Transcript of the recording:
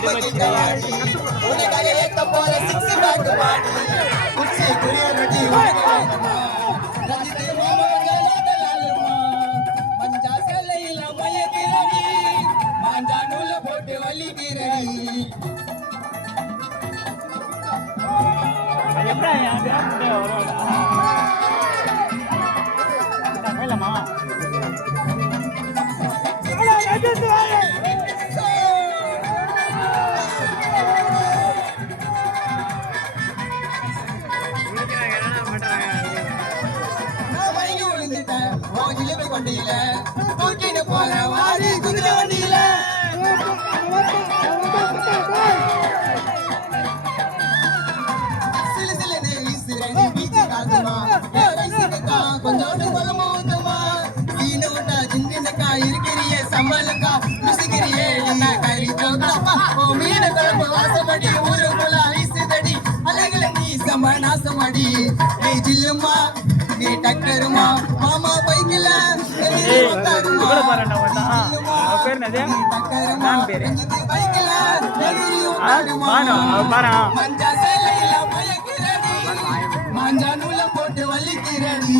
உனக்காக ஏத்த போற சிக்ஸ் பேக் பாடி குச்சி குடிய ரொட்டி ரஞ்சித் மாமா ஜலாலுமா மஞ்சா சேலையில மயக்கிறடி மாஞ்சா நூல போட்டு வலிக்கிறடி எப்படா வண்டியில தூக்கிட்டு போற வாடி குதிரை வண்டியில சில சில வீசுறேன் பீச்சு காத்துமா கொஞ்சோண்டு குழம்பு ஊத்துமா சீனு விட்டா சின்னக்கா இருக்கிறிய சம்பளக்கா ருசிக்கிறியே என்ன கறி தோக்கா ஓ மீன குழம்பு வாசப்படி ஊருக்குள்ள வீசுதடி அழகுல நீ சம்ப நாசமடி ஏய் ஜில்லுமா நீ டக்கருமா மாமா பைக்கில மஞ்சா நூல போட்டு வலிக்கிறடி